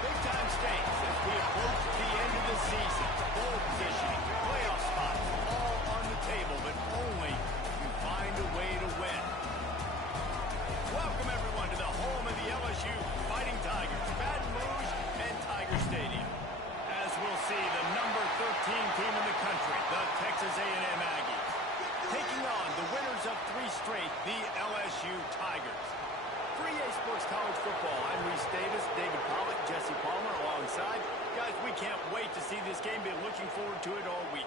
Big time stakes as we approach the end of the season. Bowl positioning, playoff spots, all on the table, but only if you find a way to win. Welcome everyone to the home of the LSU Fighting Tigers, Baton Rouge and Tiger Stadium. As we'll see, the number 13 team in the country, the Texas A&M Aggies, taking on the winners of 3 straight, the LSU Tigers. 3A Sports College Football. I'm Reese Davis, David Pollock, Jesse Palmer alongside. Guys, we can't wait to see this game. Been looking forward to it all week.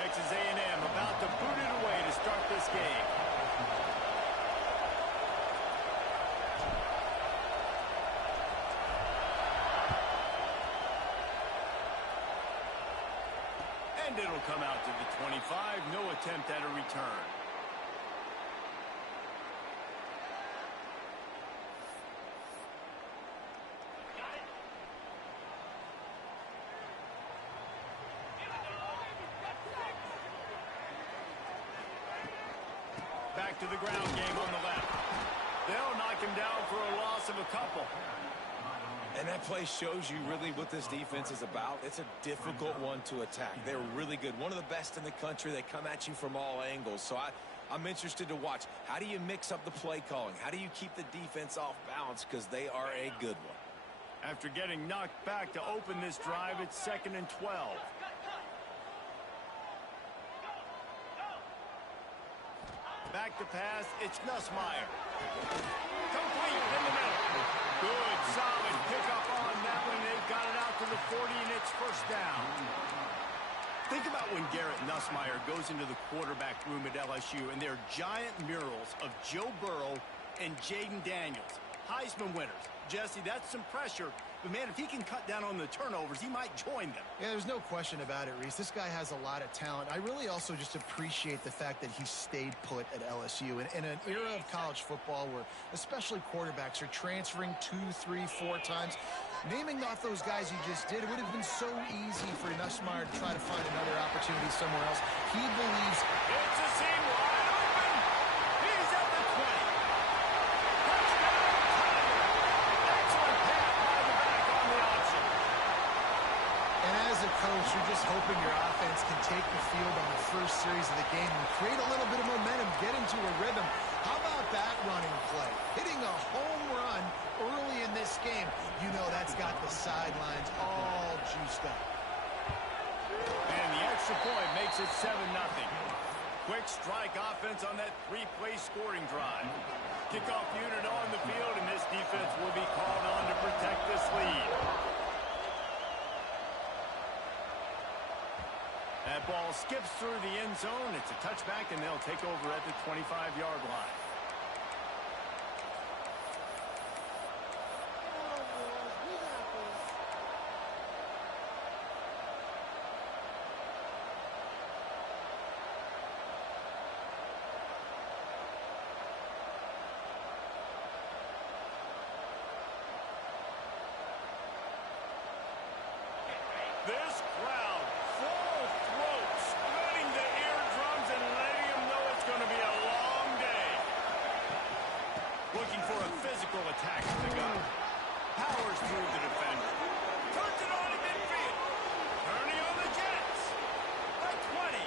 Texas A&M about to boot it away to start this game. And it'll come out to the 25. No attempt at a return. Back to the ground game on the left. They'll knock him down for a loss of a couple. And that play shows you really what this defense is about. It's a difficult one to attack. They're really good. One of the best in the country. They come at you from all angles. So I'm interested to watch. How do you mix up the play calling? How do you keep the defense off balance? Because they are a good one. After getting knocked back to open this drive, it's 2nd and 12. Back to pass, it's Nussmeier. Complete in the middle. Good, solid pickup on that one. They've got it out to the 40, and it's first down. Think about when Garrett Nussmeier goes into the quarterback room at LSU, and there are giant murals of Joe Burrow and Jaden Daniels, Heisman winners. Jesse, that's some pressure. But, man, if he can cut down on the turnovers, he might join them. Yeah, there's no question about it, Reese. This guy has a lot of talent. I really also just appreciate the fact that he stayed put at LSU. In an era of college football where especially quarterbacks are transferring 2, 3, 4 times, naming off those guys you just did, it would have been so easy for Nussmeier to try to find another opportunity somewhere else. He believes. It's a seam wide open. He's at the 20. Coach, you're just hoping your offense can take the field on the first series of the game and create a little bit of momentum, get into a rhythm. How about that running play? Hitting a home run early in this game. You know that's got the sidelines all juiced up. And the extra point makes it 7-0. Quick strike offense on that 3-play scoring drive. Kickoff unit on the field, and this defense will be called on to protect this lead. That ball skips through the end zone. It's a touchback, and they'll take over at the 25-yard line. This crowd, full throat, splitting the eardrums and letting them know it's going to be a long day. Looking for a physical attack from the gun. Powers through the defender. Turns it on to midfield. Turning on the Jets. At 20.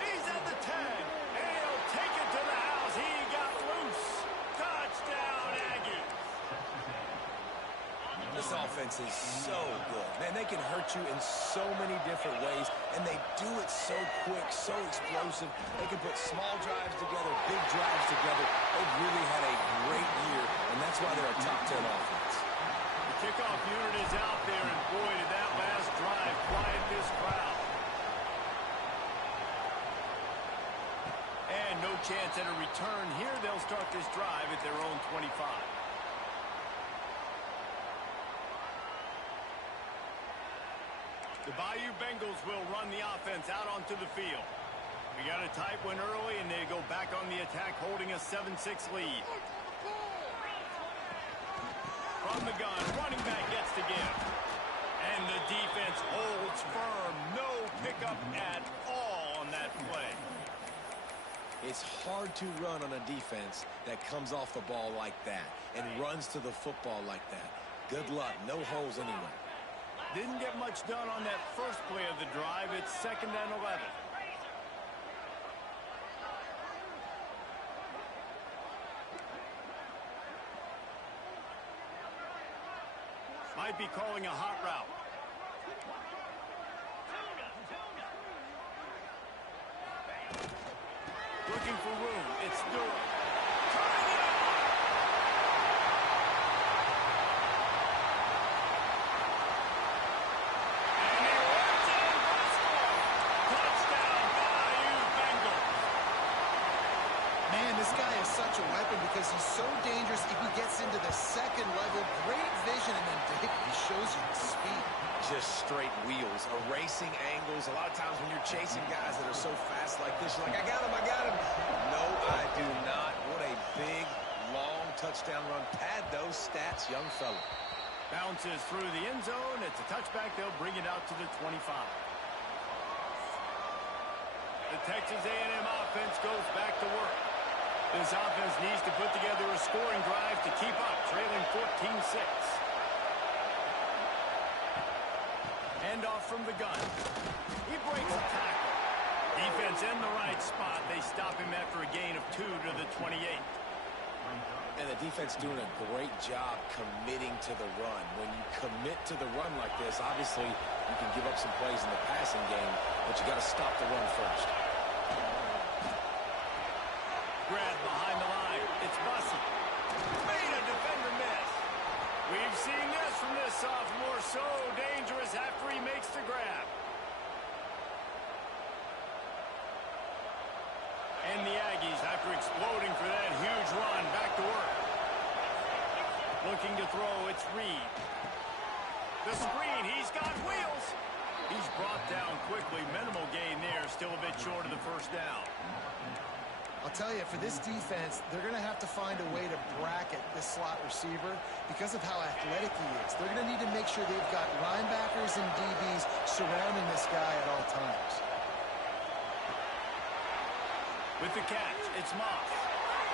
He's at the 10. And he'll take it to the house. He got loose. Touchdown, Aggies. This offense is so good. Man, they can hurt you in so many different ways, and they do it so quick, so explosive. They can put small drives together, big drives together. They've really had a great year, and that's why they're a top 10 offense. The kickoff unit is out there, and boy, did that last drive quiet this crowd. And no chance at a return here. They'll start this drive at their own 25. The Bayou Bengals will run the offense out onto the field. We got a tight one early, and they go back on the attack, holding a 7-6 lead. From the gun, running back gets chance to give. And the defense holds firm. No pickup at all on that play. It's hard to run on a defense that comes off the ball like that and runs to the football like that. Good luck. No holes anywhere. Didn't get much done on that first play of the drive. It's 2nd and 11. Might be calling a hot route. Looking for room. It's Durham. This guy is such a weapon because he's so dangerous if he gets into the second level. Great vision, and then Dave, he shows you the speed. Just straight wheels, erasing angles. A lot of times when you're chasing guys that are so fast like this, you're like, I got him, I got him. No, I do not. What a big, long touchdown run. Pad those stats, young fella. Bounces through the end zone. It's a touchback. They'll bring it out to the 25. The Texas A&M offense goes back to work. This offense needs to put together a scoring drive to keep up, trailing 14-6. Handoff from the gun. He breaks a tackle. Defense in the right spot. They stop him after a gain of 2 to the 28. And the defense doing a great job committing to the run. When you commit to the run like this, obviously you can give up some plays in the passing game, but you got to stop the run first. Grab behind the line. It's Bussey. Made a defender miss. We've seen this from this sophomore. So dangerous after he makes the grab. And the Aggies, after exploding for that huge run, back to work. Looking to throw, it's Reed. The screen, he's got wheels. He's brought down quickly. Minimal gain there, still a bit short of the first down. I'll tell you, for this defense, they're going to have to find a way to bracket this slot receiver because of how athletic he is. They're going to need to make sure they've got linebackers and DBs surrounding this guy at all times. With the catch, it's Moss.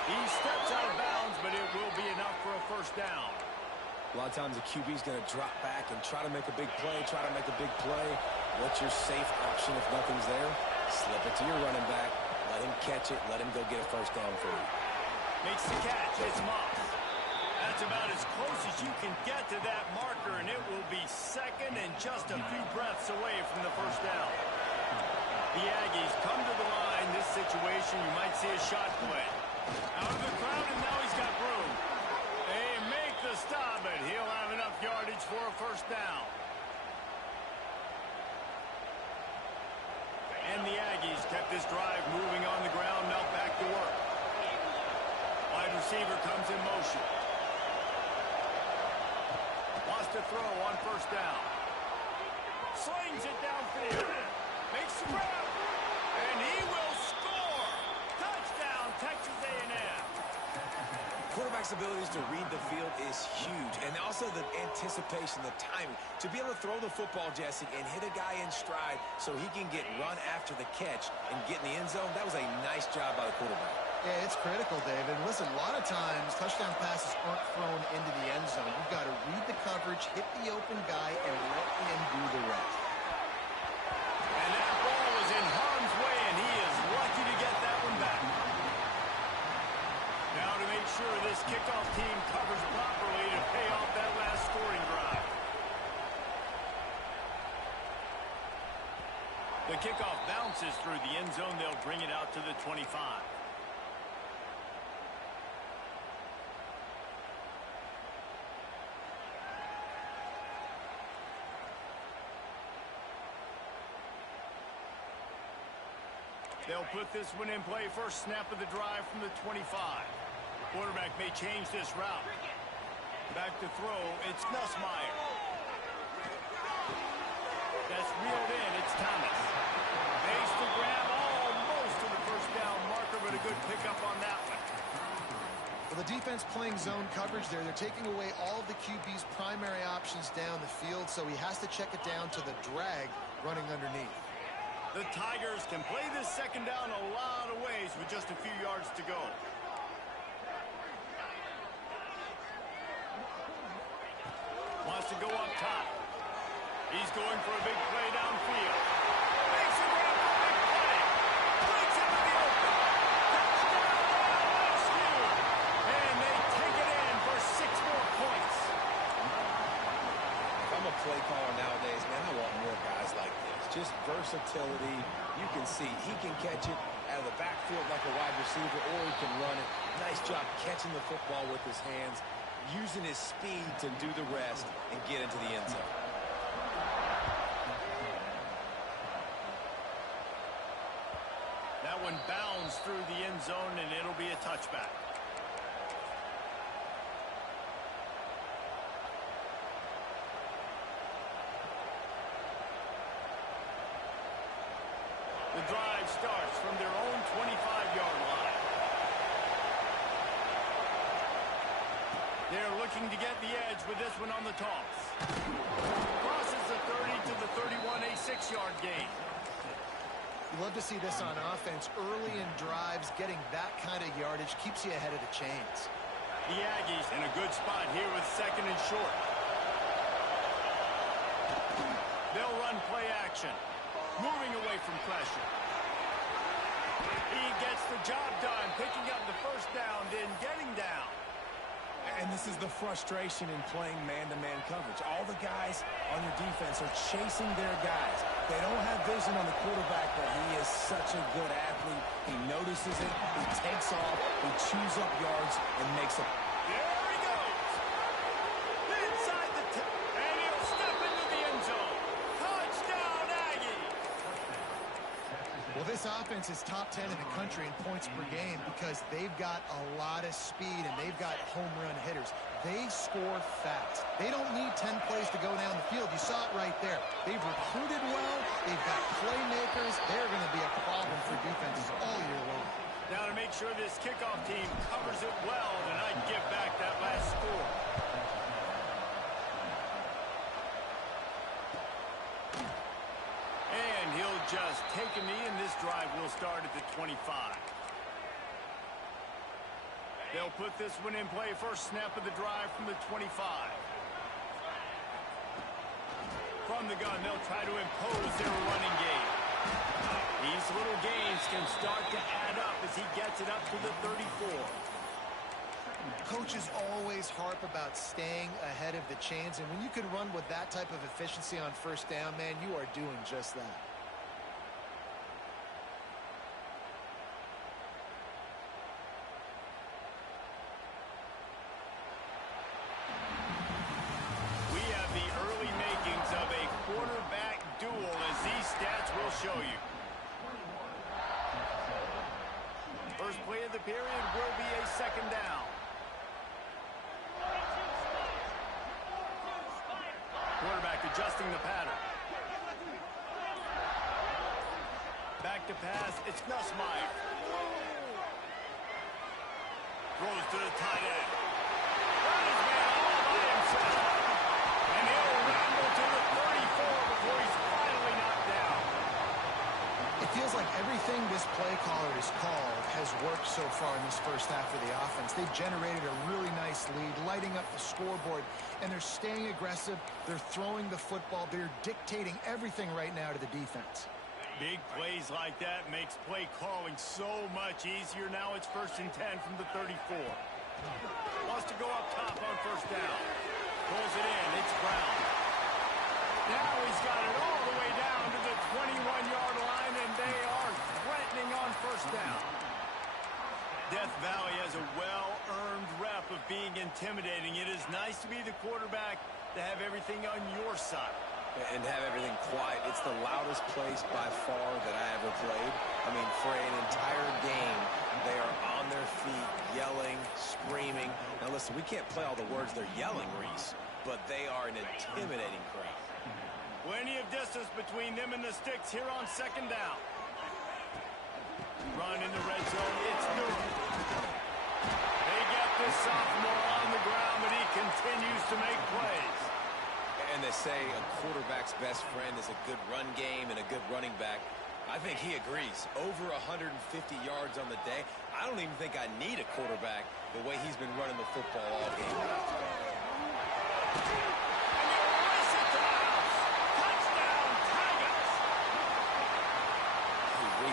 He steps out of bounds, but it will be enough for a first down. A lot of times the QB's going to drop back and try to make a big play, What's your safe option if nothing's there? Slip it to your running back. Let him catch it. Let him go get a first down for you. Makes the catch. It's Moss. That's about as close as you can get to that marker, and it will be second and just a few breaths away from the first down. The Aggies come to the line. This situation, you might see a shot play. Out of the crowd, and now he's got room. They make the stop, but he'll have enough yardage for a first down. And the Aggies kept this drive moving on the ground, now back to work. Wide receiver comes in motion. Wants to throw on first down. Slings it downfield. Makes the grab. And he will score. Touchdown, Texas A&M. Quarterback's abilities to read the field is huge. And also the anticipation, the timing. To be able to throw the football, Jesse, and hit a guy in stride so he can get run after the catch and get in the end zone, that was a nice job by the quarterback. Yeah, it's critical, David. Listen, a lot of times touchdown passes aren't thrown into the end zone. You've got to read the coverage, hit the open guy, and let him do the rest. And that ball was in harm's way, and he is lucky to get that one back. Now to make sure this kickoff team covers properly to pay off that last scoring drive. The kickoff bounces through the end zone. They'll bring it out to the 25. They'll put this one in play. First snap of the drive from the 25. Quarterback may change this route. Back to throw. It's Nussmeier. That's reeled in. It's Thomas. Base to grab almost to the first down marker, but a good pickup on that one. Well, the defense playing zone coverage there. They're taking away all of the QB's primary options. options down the field, so he has to check it down to the drag running underneath. The Tigers can play this second down a lot of ways with just a few yards to go. Wants to go up top. He's going for a big play downfield. Makes a run for a big play. Breaks into the open. Touchdown, LSU. And they take it in for 6 more points. If I'm a play caller nowadays, man, I want more guys like this. Just versatility. You can see he can catch it out of the backfield like a wide receiver, or he can run it. Nice job catching the football with his hands, using his speed to do the rest and get into the end zone. That one bounds through the end zone, and it'll be a touchback. The drive starts from their own 25-yard line. They're looking to get the edge with this one on the toss. Crosses the 30 to the 31, a 6-yard gain. You love to see this on offense. Early in drives, getting that kind of yardage keeps you ahead of the chains. The Aggies in a good spot here with 2nd and short. They'll run play action. Moving away from pressure. He gets the job done, picking up the first down, then getting down. And this is the frustration in playing man-to-man coverage. All the guys on your defense are chasing their guys. They don't have vision on the quarterback, but he is such a good athlete. He notices it, he takes off, he chews up yards, and makes it. There he goes. Inside the and he'll step into the end zone. Touchdown, Aggie. Well, this offense is top 10 in the country in points per game because they've got a lot of speed and they've got home run hitters. They score fast. They don't need 10 plays to go down the field. You saw it right there. They've recruited well. They've got playmakers. They're going to be a problem for defenses all year long. Now to make sure this kickoff team covers it well, and I give back that last score. And he'll just take a knee, and this drive will start at the 25. They'll put this one in play. First snap of the drive from the 25. From the gun, they'll try to impose their running game. These little gains can start to add up as he gets it up to the 34. Coaches always harp about staying ahead of the chains, and when you can run with that type of efficiency on first down, man, you are doing just that. We have the early makings of a quarterback duel, as these stats will show you. First play of the period will be a 2nd down. Quarterback adjusting the pattern. Back to pass. It's Nussmeier. Throws to the tight end. Got his man all by himself. And he'll ramble to the 34 before he's finally knocked down. It feels like everything this play caller has called has worked so far in this first half of the offense. They've generated a really nice lead, lighting up the scoreboard, and they're staying aggressive. They're throwing the football. They're dictating everything right now to the defense. Big plays like that makes play calling so much easier. Now it's 1st and 10 from the 34. Wants to go up top on first down. Pulls it in. It's Brown. Now he's got it all the way down to the 21-yard line, and they are threatening on first down. Death Valley has a well-earned rep of being intimidating. It is nice to be the quarterback, to have everything on your side. And have everything quiet. It's the loudest place by far that I ever played. I mean, for an entire game, they are on their feet, yelling, screaming. Now listen, we can't play all the words they're yelling, Reese, but they are an intimidating crowd. Plenty of distance between them and the sticks here on 2nd down. Run in the red zone. It's Newell. They get this sophomore on the ground, but he continues to make plays. they say a quarterback's best friend is a good run game and a good running back. I think he agrees. Over 150 yards on the day. I don't even think I need a quarterback the way he's been running the football all game.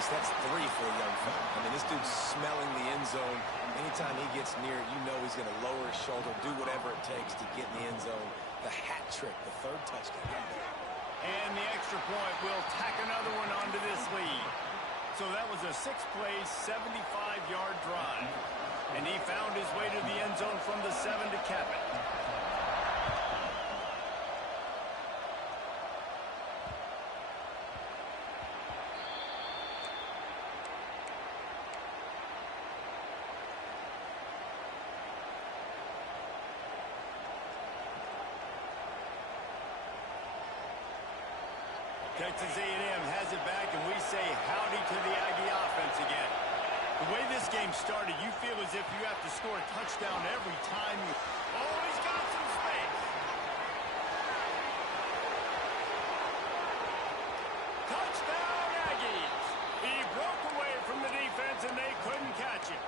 That's 3 for a young fella. I mean, this dude's smelling the end zone. Anytime he gets near it, you know he's going to lower his shoulder, do whatever it takes to get in the end zone. The hat trick, the 3rd touchdown. And the extra point will tack another one onto this lead. So that was a 6-play, 75-yard drive. And he found his way to the end zone from the 7 to cap it. Texas A&M has it back, and we say howdy to the Aggie offense again. The way this game started, you feel as if you have to score a touchdown every time you... Oh, he's got some space. Touchdown, Aggies. He broke away from the defense, and they couldn't catch him.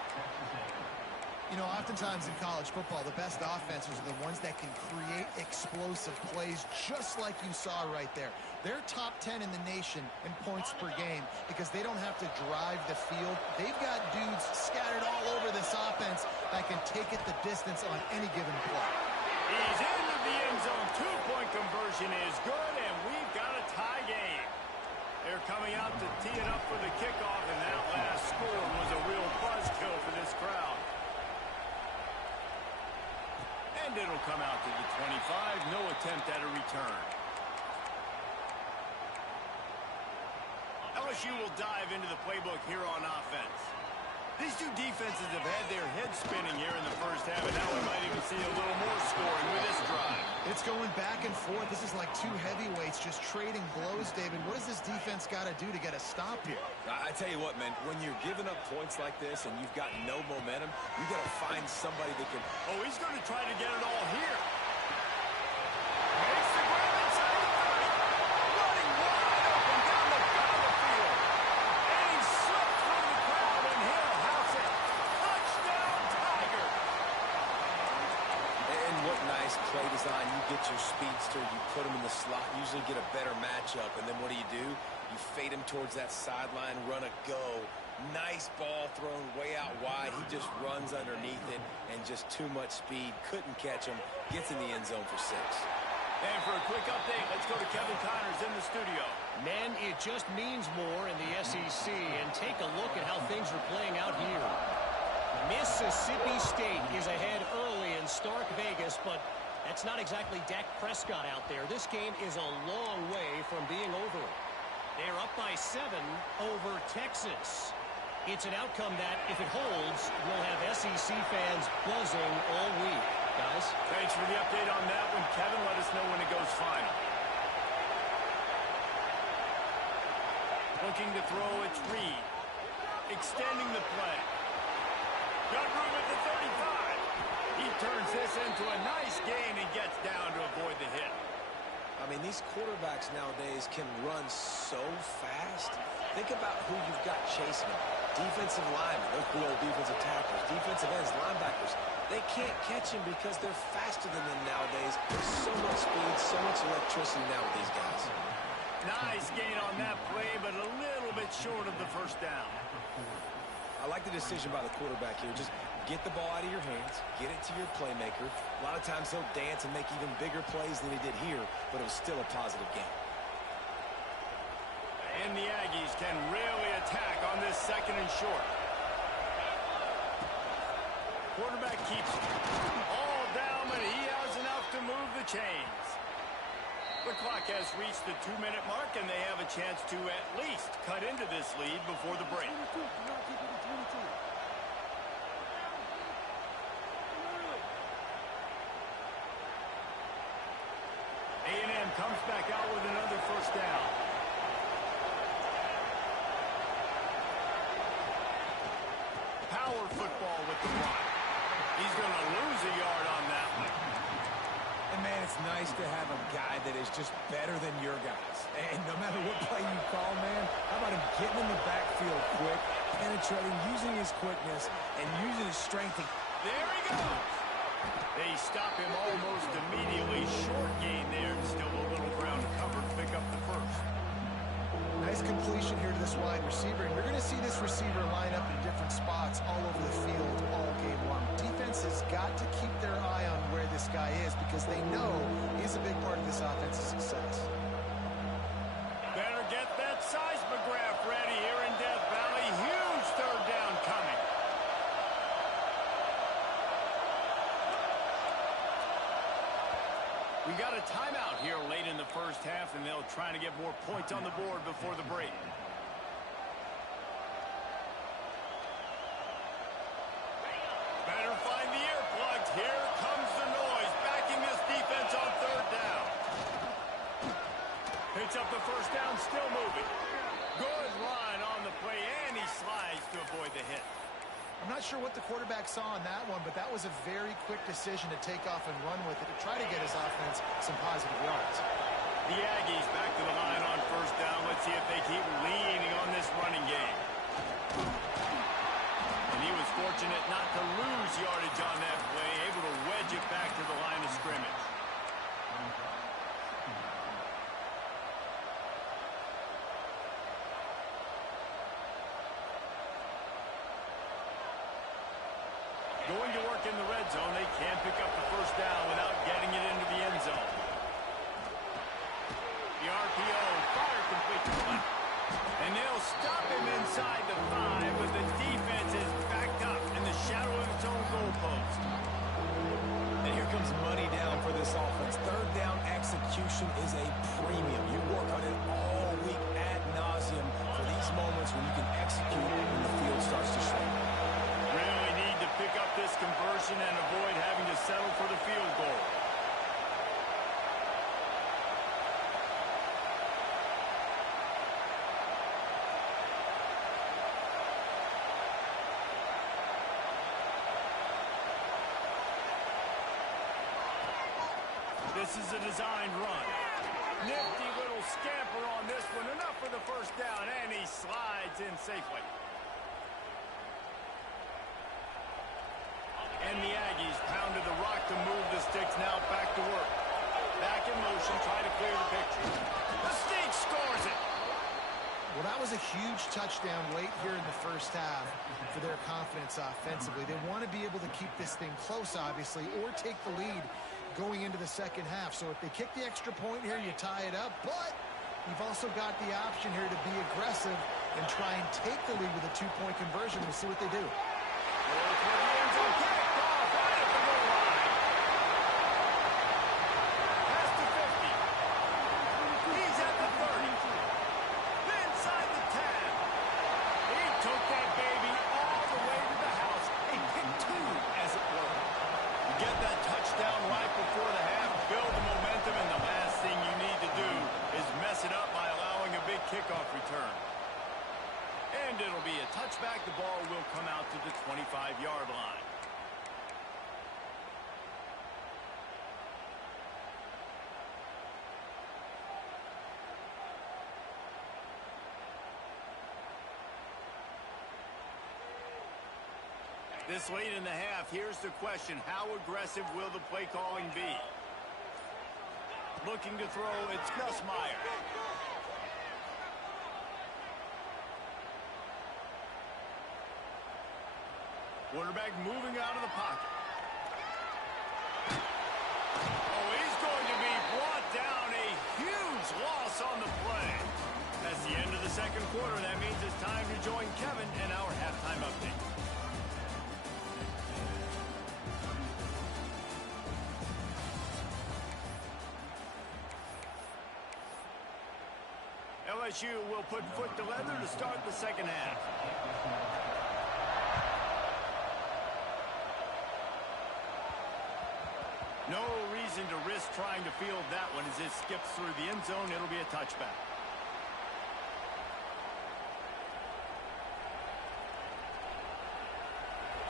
You know, oftentimes in college football, the best offenses are the ones that can create explosive plays just like you saw right there. They're top 10 in the nation in points per game because they don't have to drive the field. They've got dudes scattered all over this offense that can take it the distance on any given play. He's into the end zone. 2-point conversion is good, and we've got a tie game. They're coming out to tee it up for the kickoff, and that last score was a real buzzkill for this crowd. And it'll come out to the 25. No attempt at a return. LSU will dive into the playbook here on offense. These two defenses have had their heads spinning here in the first half, and now we might even see a little more scoring with this drive. It's going back and forth. This is like two heavyweights just trading blows, David. What does this defense got to do to get a stop here? I tell you what, man, when you're giving up points like this and you've got no momentum, you got to find somebody that can... Oh, he's going to try to get it all here. Makes the grab inside the 30. Running wide open down the gut of the field. And he slipped through the crowd, and he'll house it. Touchdown, Tiger. And what nice play design. You get your speedster, you put him in the slot, usually get a better matchup, and then what do? You fade him towards that sideline, run a go. Nice ball thrown way out wide. He just runs underneath it, and just too much speed. Couldn't catch him. Gets in the end zone for 6. And for a quick update, let's go to Kevin Connors in the studio. Man, it just means more in the SEC, and take a look at how things are playing out here. Mississippi State is ahead early in Stark Vegas, but that's not exactly Dak Prescott out there. This game is a long way from being over. They're up by 7 over Texas. It's an outcome that, if it holds, will have SEC fans buzzing all week. Guys? Thanks for the update on that one, Kevin. Let us know when it goes final. Looking to throw, it's Reed. Extending the play. Got room at the 35. He turns this into a nice gain and gets down to avoid the hit. I mean, these quarterbacks nowadays can run so fast. Think about who you've got chasing them. Defensive linemen, those big old defensive tackles, defensive ends, linebackers. They can't catch him because they're faster than them nowadays. There's so much speed, so much electricity now with these guys. Nice gain on that play, but a little bit short of the first down. I like the decision by the quarterback here. Just get the ball out of your hands, get it to your playmaker. A lot of times he'll dance and make even bigger plays than he did here, but it was still a positive game. And the Aggies can really attack on this 2nd and short. Quarterback keeps all down, but he has enough to move the chains. The clock has reached the 2-minute mark, and they have a chance to at least cut into this lead before the break. A&M comes back out with another first down. Power football with the block. He's going to lose a yard on that one. And, man, it's nice to have a guy that is just better than your guys. And no matter what play you call, man, how about him getting in the backfield quick, penetrating, using his quickness, and using his strength. There he goes. They stop him almost immediately. Short gain there. Still a little ground to cover to pick up the first. Nice completion here to this wide receiver. And you're going to see this receiver line up in different spots all over the field all game long. Defense has got to keep their eye on where this guy is because they know he's a big part of this offense's success. Better get that seismograph ready here in Death Valley. Huge third down coming. We got a timeout here late in the first half, and they'll try to get more points on the board before the break. Better find the earplugs. Here comes the noise, backing this defense on third down. Picks up the first down, still moving. Good line on the play, and he slides to avoid the hit. I'm not sure what the quarterback saw on that one, but that was a very quick decision to take off and run with it to try to get his offense some positive yards. The Aggies back to the line on first down. Let's see if they keep leaning on this running game. And he was fortunate not to lose yardage on that play, able to wedge it back to the line of scrimmage. Going to work in the red zone. They can't pick up the first down without getting it into the end zone. The RPO, fire complete to the left. And they'll stop him inside the 5, but the defense is backed up in the shadow of its own goalpost. And here comes money down for this offense. Third down execution is a premium. You work on it all week ad nauseum for these moments when you can execute when the field starts to shrink. Really need to pick up this conversion and avoid having to settle for the field goal. This is a designed run. Nifty little scamper on this one. Enough for the first down, and he slides in safely. And the Aggies pounded the rock to move the sticks. Now back to work. Back in motion, try to clear the picture. The Sneak scores it. Well, that was a huge touchdown late here in the first half for their confidence offensively. They want to be able to keep this thing close, obviously, or take the lead going into the second half. So if they kick the extra point here, you tie it up. But you've also got the option here to be aggressive and try and take the lead with a two-point conversion. We'll see what they do. Kickoff return. And it'll be a touchback. The ball will come out to the 25-yard line. This late in the half, here's the question. How aggressive will the play calling be? Looking to throw, it's Gus Meyer. Quarterback moving out of the pocket. Oh, he's going to be brought down. A huge loss on the play. That's the end of the second quarter. That means it's time to join Kevin in our halftime update. LSU will put foot to leather to start the second half. No reason to risk trying to field that one as it skips through the end zone. It'll be a touchback.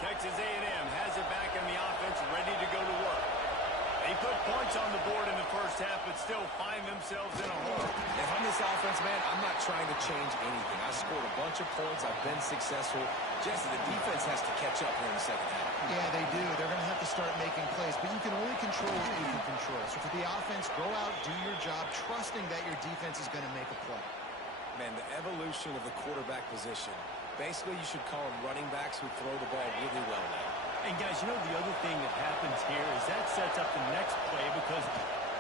Texas A&M has it back in the offense, ready to go to work. They put points on the board in the first half, but still find themselves in a hole. If I'm this offense, man, I'm not trying to change anything. I scored a bunch of points. I've been successful. Jesse, the defense has to catch up here in the second half. Yeah, they do. They're going to have to start making plays, but you can only control what you can control. So for the offense, go out, do your job, trusting that your defense is going to make a play. Man, the evolution of the quarterback position. Basically, you should call them running backs who throw the ball really well now. And guys, you know the other thing that happens here is that sets up the next play because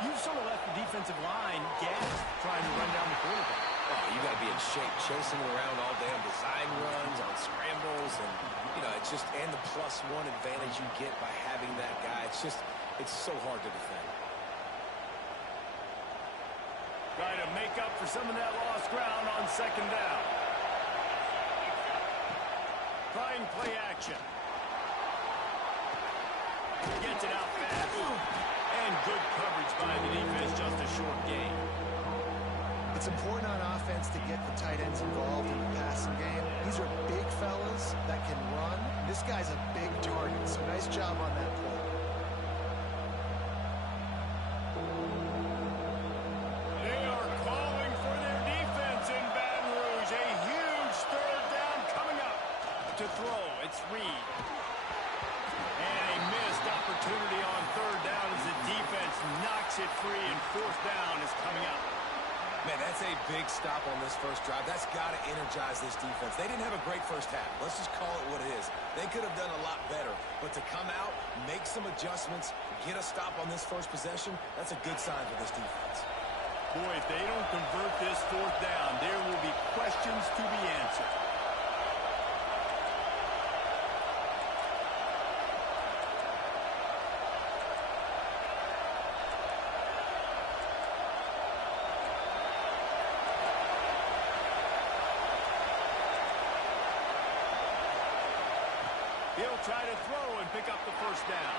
you've sort of left the defensive line gassed trying to run down the quarterback. Oh, you got to be in shape, chasing around all day on design runs, on scrambles, and, you know, it's just, and the +1 advantage you get by having that guy. It's just, it's so hard to defend. Try to make up for some of that lost ground on second down. Trying play action. Gets it out fast. And good coverage by the defense, just a short gain. It's important on offense to get the tight ends involved in the passing game. These are big fellas that can run. This guy's a big target, so nice job on that play. They are calling for their defense in Baton Rouge. A huge third down coming up. To throw, it's Reed. And a missed opportunity on third down as the defense knocks it free, and fourth down is coming up. Man, that's a big stop on this first drive. That's got to energize this defense. They didn't have a great first half. Let's just call it what it is. They could have done a lot better. But to come out, make some adjustments, get a stop on this first possession, that's a good sign for this defense. Boy, if they don't convert this fourth down, there will be questions to be answered. He'll try to throw and pick up the first down.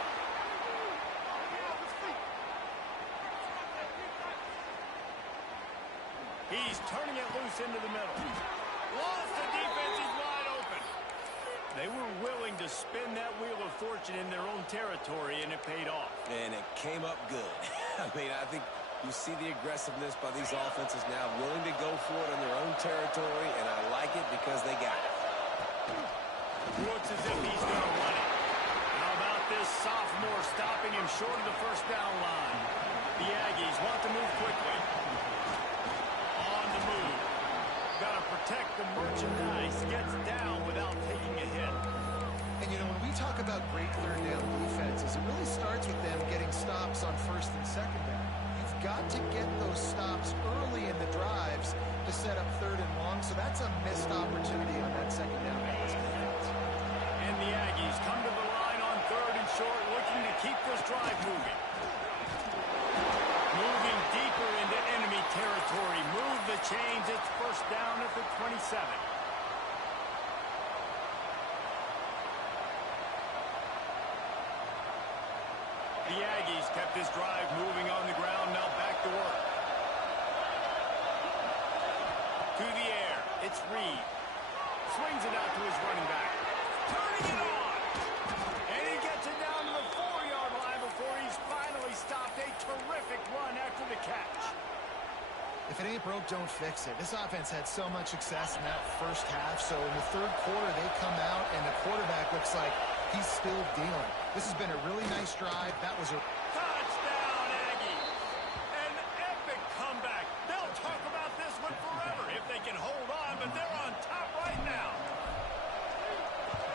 He's turning it loose into the middle. Lost the defense, he's wide open. They were willing to spin that wheel of fortune in their own territory, and it paid off. And it came up good. I mean, I think you see the aggressiveness by these offenses now, willing to go for it in their own territory, and I like it because they got it. Looks as if he's going to run it. How about this sophomore stopping him short of the first down line? The Aggies want to move quickly. On the move. Got to protect the merchandise. Gets down without taking a hit. And, you know, when we talk about great third down defenses, it really starts with them getting stops on first and second down. You've got to get those stops early in the drives to set up third and long, so that's a missed opportunity on that second down by this defense. And the Aggies come to the line on third and short, looking to keep this drive moving. Moving deeper into enemy territory. Move the chains. It's first down at the 27. The Aggies kept this drive moving on the ground. Now back to work. To the air. It's Reed. Swings it out to his running back. Turning it on. And he gets it down to the 4-yard line before he's finally stopped. A terrific run after the catch. If it ain't broke, don't fix it. This offense had so much success in that first half, so in the third quarter they come out and the quarterback looks like he's still dealing. This has been a really nice drive. That was a Touchdown, Aggies. An epic comeback. They'll talk about this one forever if they can hold on, but they're on top right now.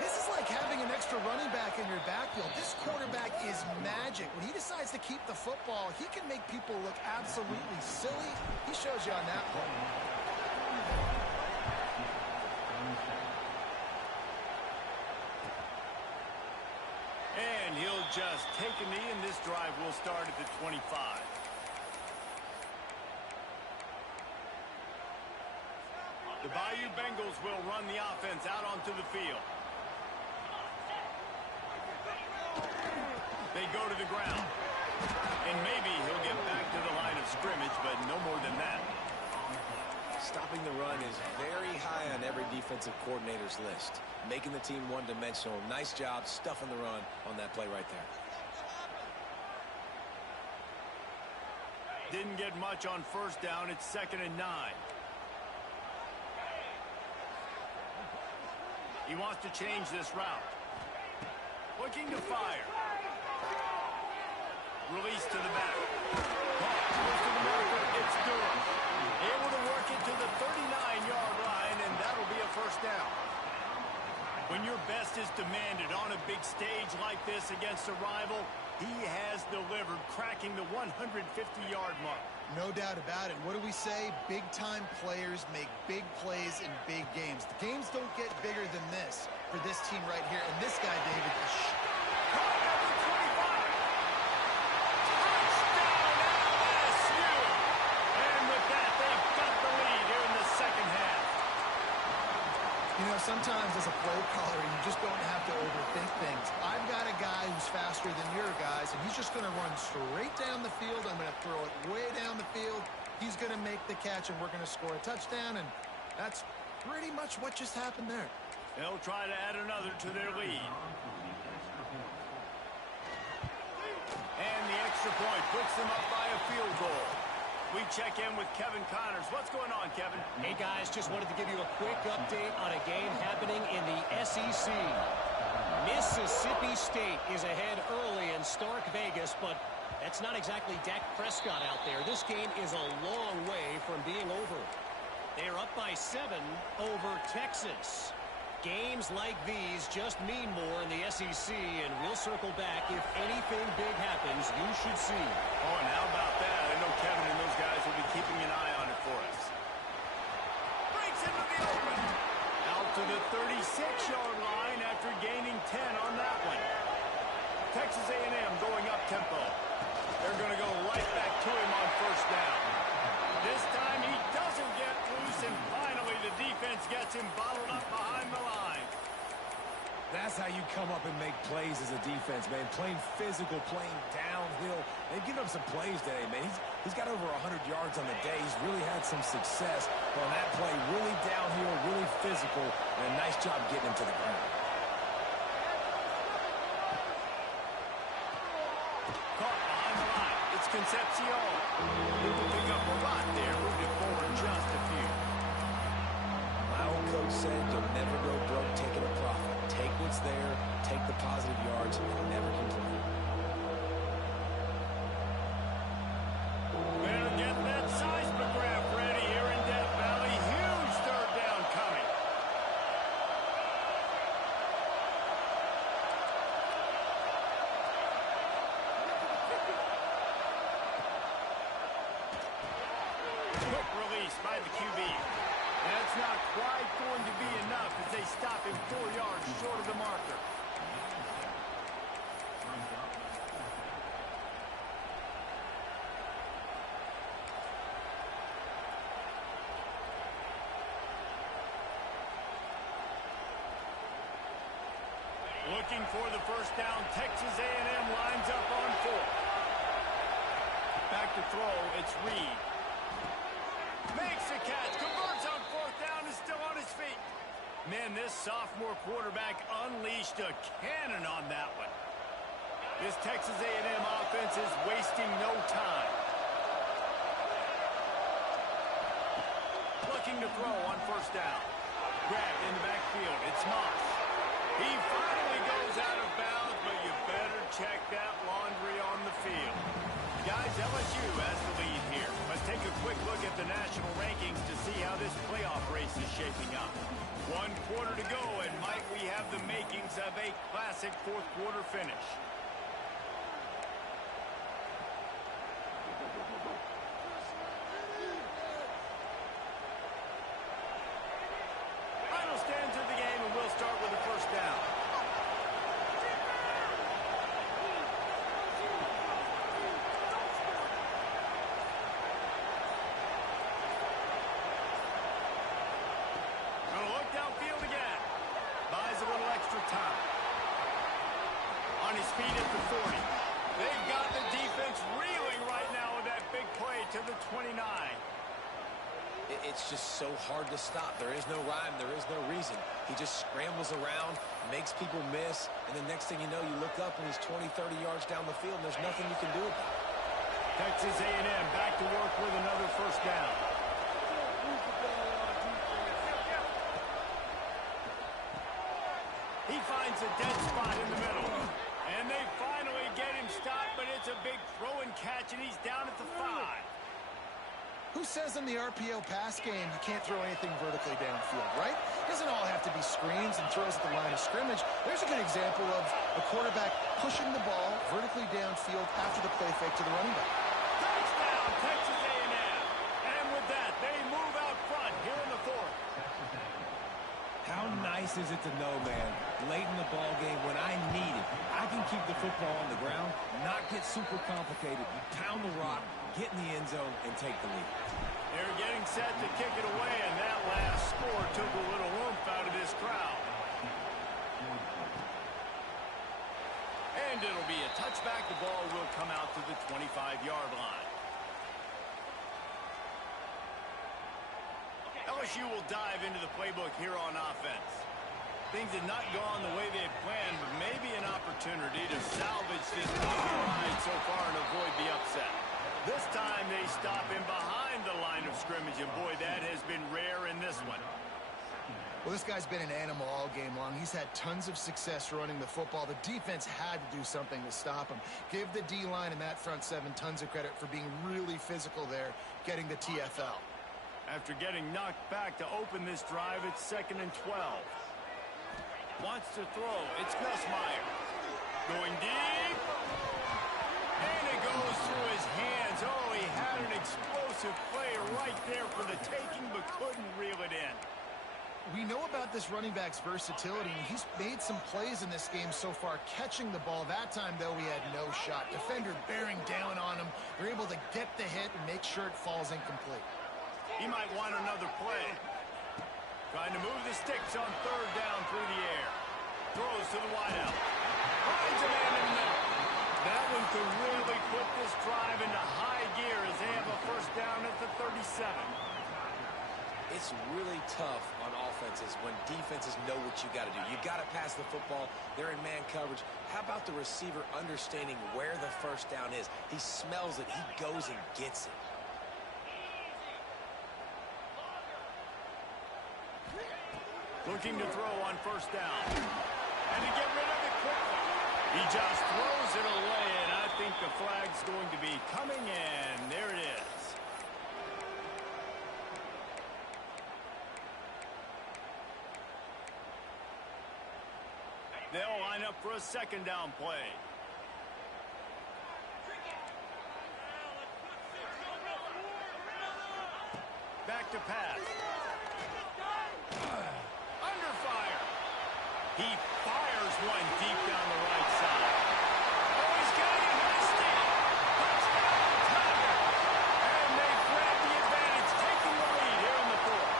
This is like having an extra running back in your backfield. This quarterback is magic. When he decides to keep the football, he can make people look absolutely silly. He shows you on that play. And he'll just take a knee, and this drive will start at the 25. The Bayou Bengals will run the offense out onto the field. They go to the ground. And maybe he'll get back to the line of scrimmage, but no more than that. Stopping the run is very high on every defensive coordinator's list. Making the team one-dimensional. Nice job stuffing the run on that play right there. Didn't get much on first down. It's 2nd and 9. He wants to change this route. Looking to fire. Release to the back. Close to the marker. It's Durham. Able to work it to the 39-yard line, and that'll be a first down. When your best is demanded on a big stage like this against a rival, he has delivered, cracking the 150-yard mark. No doubt about it. What do we say? Big-time players make big plays in big games. The games don't get bigger than this for this team right here. And this guy, David, is... You know, sometimes as a play caller, you just don't have to overthink things. I've got a guy who's faster than your guys, and he's just going to run straight down the field. I'm going to throw it way down the field. He's going to make the catch, and we're going to score a touchdown, and that's pretty much what just happened there. They'll try to add another to their lead. And the extra point puts them up by a field goal. We check in with Kevin Connors. What's going on, Kevin? Hey, guys, just wanted to give you a quick update on a game happening in the SEC. Mississippi State is ahead early in Stark Vegas, but that's not exactly Dak Prescott out there. This game is a long way from being over. They're up by 7 over Texas. Games like these just mean more in the SEC, and we'll circle back. If anything big happens, you should see. Oh, and how about that? I know Kevin and those guys will be keeping an eye on it for us. Breaks into the open. Out to the 36-yard line after gaining 10 on that one. Texas A&M going up tempo. They're going to go right back to him on first down. This time he doesn't get loose, and finally the defense gets him bottled up behind the line. That's how you come up and make plays as a defense, man. Playing physical, playing downhill. They've given up some plays today, man. He's got over 100 yards on the day. He's really had some success on that play. Really downhill, really physical, and a nice job getting him to the ground. Caught behind the line. It's Concepcion. He will pick up a lot there, moving forward just a few. My old coach said you'll never go broke taking a profit. Take what's there, take the positive yards, and never complain. Better get that seismograph ready here in Death Valley. Huge third down coming. Quick release by the QB. That's not quite going to be enough as they stop him 4 yards short of the marker. Looking for the first down. Texas A&M lines up on 4. Back to throw. It's Reed. Makes the catch. Converts on 4th down. Is still on his feet. Man, this sophomore quarterback unleashed a cannon on that one. This Texas A&M offense is wasting no time. Looking to throw on first down. Grabbed in the backfield. It's Moss. He finally goes out of bounds, but you better check that laundry on the field. Guys, LSU has the lead here. Let's take a quick look at the national rankings to see how this playoff race is shaping up. 1 quarter to go, and might we have the makings of a classic 4th quarter finish. Final stands of the game, and we'll start with the first down. Time. On his feet at the 40. They've got the defense reeling right now with that big play to the 29. It's just so hard to stop. There is no rhyme. There is no reason. He just scrambles around, makes people miss, and the next thing you know, you look up and he's 20, 30 yards down the field, and there's nothing you can do about it. Texas A&M back to work with another first down. He finds a dead spot in the middle. And they finally get him stopped, but it's a big throw and catch, and he's down at the 5. Who says in the RPO pass game you can't throw anything vertically downfield, right? It doesn't all have to be screens and throws at the line of scrimmage. There's a good example of a quarterback pushing the ball vertically downfield after the play fake to the running back. Touchdown, Texas A&M. And with that, they move out front here in the 4th. How nice is it to know, man, late in the ball game when I need it, I can keep the football on the ground, not get super complicated, pound the rock, get in the end zone, and take the lead. They're getting set to kick it away, and that last score took a little oomph out of this crowd. And it'll be a touchback. The ball will come out to the 25-yard line. LSU will dive into the playbook here on offense. Things have not gone the way they had planned, but maybe an opportunity to salvage this bumpy ride so far and avoid the upset. This time they stop him behind the line of scrimmage, and boy, that has been rare in this one. Well, this guy's been an animal all game long. He's had tons of success running the football. The defense had to do something to stop him. Give the D-line and that front 7 tons of credit for being really physical there, getting the TFL. After getting knocked back to open this drive, it's 2nd and 12. Wants to throw. It's Nussmeier. Going deep. And it goes through his hands. Oh, he had an explosive play right there for the taking, but couldn't reel it in. We know about this running back's versatility, and he's made some plays in this game so far, catching the ball. That time, though, he had no shot. Defender bearing down on him. They're able to get the hit and make sure it falls incomplete. He might want another play. Trying to move the sticks on 3rd down through the air. Throws to the wideout. Finds a man in the middle. That one could really put this drive into high gear as they have a first down at the 37. It's really tough on offenses when defenses know what you got to do. You got to pass the football. They're in man coverage. How about the receiver understanding where the first down is? He smells it. He goes and gets it. Looking to throw on first down. And to get rid of it quickly. He just throws it away, and I think the flag's going to be coming in. There it is. They'll line up for a 2nd down play. Back to pass. Under fire. He fires one deep down the right side. Oh, he's got it. Touchdown, Tiger. And they grab the advantage, taking the lead here in the 4th.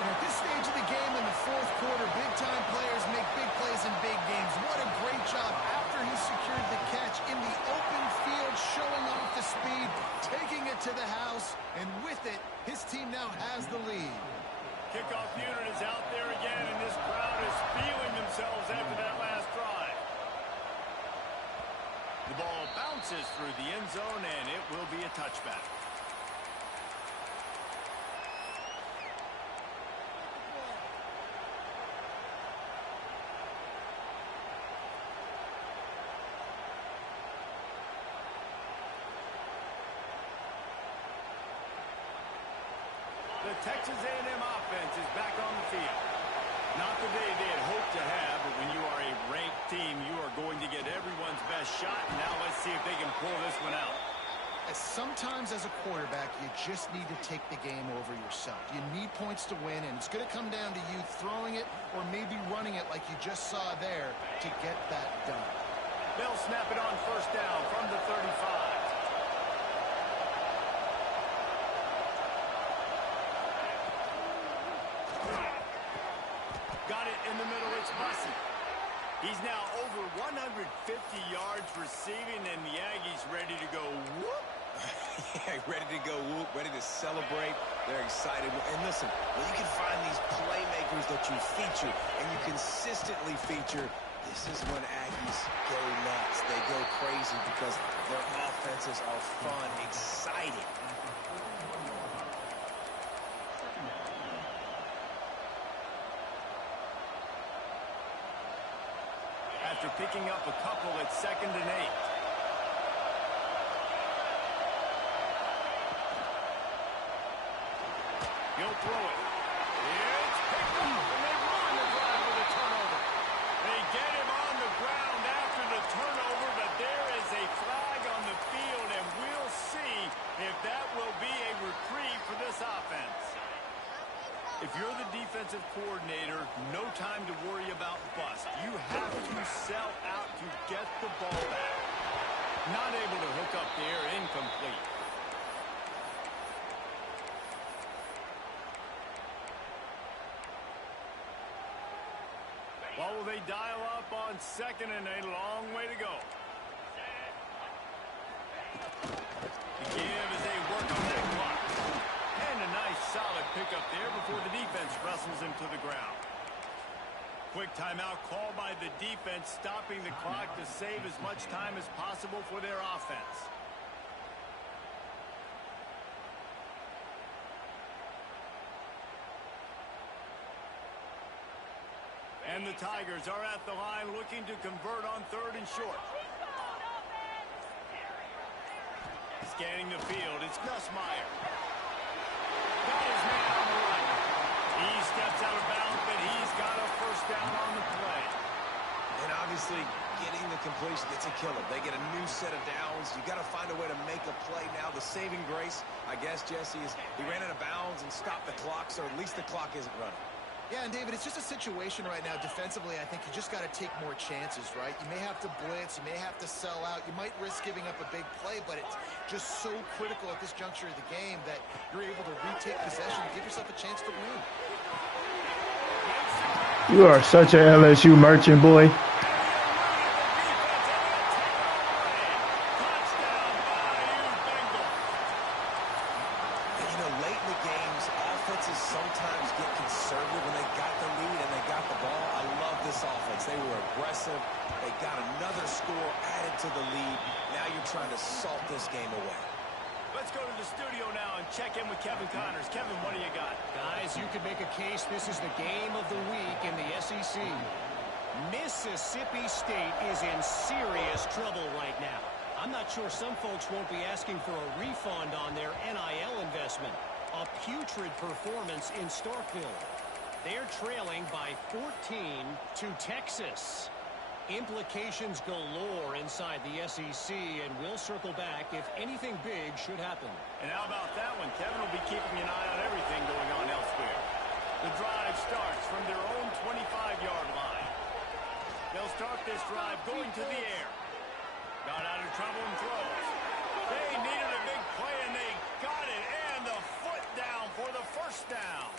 And at this stage of the game in the 4th quarter, big-time players make big plays in big games. What a great job after he secured the catch in the open field, showing off the speed, taking it to the house, and with it, his team now has the lead. Kickoff unit is out there again, and this crowd is feeling themselves after that last drive. The ball bounces through the end zone, and it will be a touchback. The Texas A&M offense is back on the field. Not the day they had hoped to have, but when you are a ranked team, you are going to get everyone's best shot. Now let's see if they can pull this one out. Sometimes as a quarterback, you just need to take the game over yourself. You need points to win, and it's going to come down to you throwing it or maybe running it like you just saw there to get that done. They'll snap it on first down from the 35. Got it in the middle, it's Bussey. He's now over 150 yards receiving, and the Aggies ready to go whoop. Yeah, ready to go whoop, ready to celebrate. They're excited. And listen, when you can find these playmakers that you feature and you consistently feature, This is when Aggies go nuts. They go crazy because their offenses are fun, exciting. After picking up a couple at 2nd and 8. He'll throw it. It's picked up, and they ruin the drive with a turnover. They get him on the ground after the turnover, but there is a flag on the field, and we'll see if that will be a reprieve for this offense. If you're the defensive coordinator, no time to worry about bust. You have to sell out to get the ball back. Not able to hook up there, incomplete. What will they dial up on 2nd and a long way to go? The give as they work on that clock. And a nice solid pickup there before the defense wrestles him to the ground. Quick timeout called by the defense, stopping the clock to save as much time as possible for their offense. And the Tigers are at the line looking to convert on 3rd and short. Scanning the field, it's Nussmeier. Got his man on the right. He steps out of bounds, but he's got a first down on the play. And obviously, getting the completion, it's a killer. They get a new set of downs. You got to find a way to make a play now. The saving grace, I guess, Jesse, is he ran out of bounds and stopped the clock, so at least the clock isn't running. Yeah, and David, it's just a situation right now defensively. I think you just got to take more chances, right? You may have to blitz, you may have to sell out, you might risk giving up a big play, but it's just so critical at this juncture of the game that you're able to retake possession and give yourself a chance to win. You are such a LSU merchant, boy. They got another score added to the lead. Now you're trying to salt this game away. Let's go to the studio now and check in with Kevin Connors. Kevin, what do you got? Guys, you could make a case this is the game of the week in the SEC. Mississippi State is in serious trouble right now. I'm not sure some folks won't be asking for a refund on their NIL investment. A putrid performance in Starkville. They're trailing by 14 to Texas. Implications galore inside the SEC, and we'll circle back if anything big should happen. And how about that one? Kevin will be keeping an eye on everything going on elsewhere. The drive starts from their own 25-yard line. They'll start this drive going to the air. Got out of trouble and throws. They needed a big play, and they got it. And the foot down for the first down.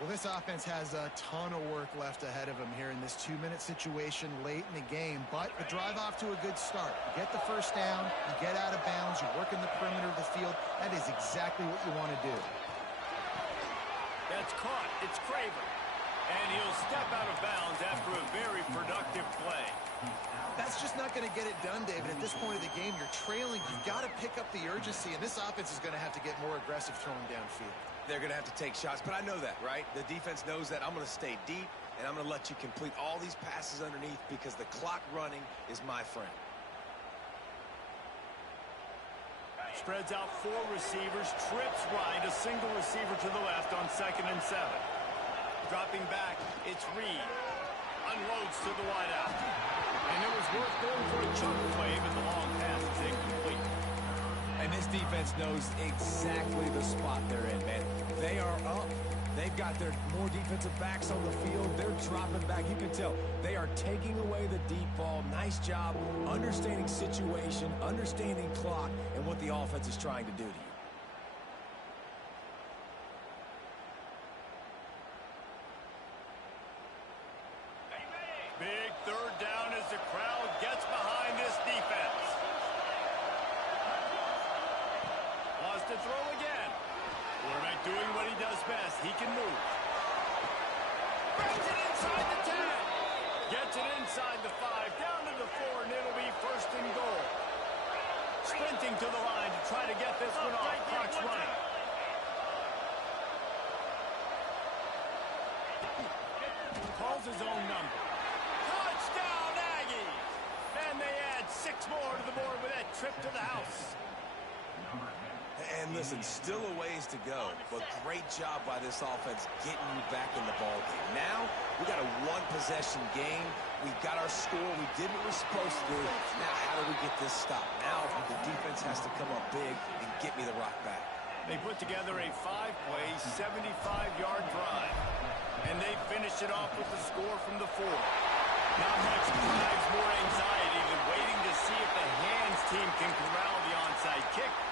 Well, this offense has a ton of work left ahead of them here in this 2-minute situation late in the game, but the drive off to a good start. You get the first down, you get out of bounds, you work in the perimeter of the field. That is exactly what you want to do. That's caught. It's Craven. And he'll step out of bounds after a very productive play. That's just not going to get it done, David. At this point of the game, you're trailing. You've got to pick up the urgency, and this offense is going to have to get more aggressive throwing downfield. They're going to have to take shots, but I know that, right? The defense knows that. I'm going to stay deep, and I'm going to let you complete all these passes underneath because the clock running is my friend. Spreads out 4 receivers, trips right, a single receiver to the left on 2nd and 7. Dropping back, it's Reed. Unloads to the wideout. And it was worth going for a chunk play, but the long pass is incomplete. And this defense knows exactly the spot they're in, man. They are up. They've got their more defensive backs on the field. They're dropping back. You can tell they are taking away the deep ball. Nice job understanding situation, understanding clock, and what the offense is trying to do to you. Big third down as the crowd gets behind this defense. Wants to throw again. Quarterback doing what he does best. He can move. Brings it inside the 10. Gets it inside the 5, down to the 4, and it'll be first and goal. Sprinting to the line to try to get this one off. Clock's running. Calls his own number. Touchdown, Aggies! And they add 6 more to the board with that trip to the house. And listen, still a ways to go, but great job by this offense getting you back in the ballgame. Now, we got a one-possession game. We got our score. We did what we're supposed to do. Now, how do we get this stopped? Now, the defense has to come up big and get me the rock back. They put together a 5-play, 75-yard drive, and they finish it off with the score from the 4. Not much drives more anxiety than waiting to see if the hands team can corral the onside kick.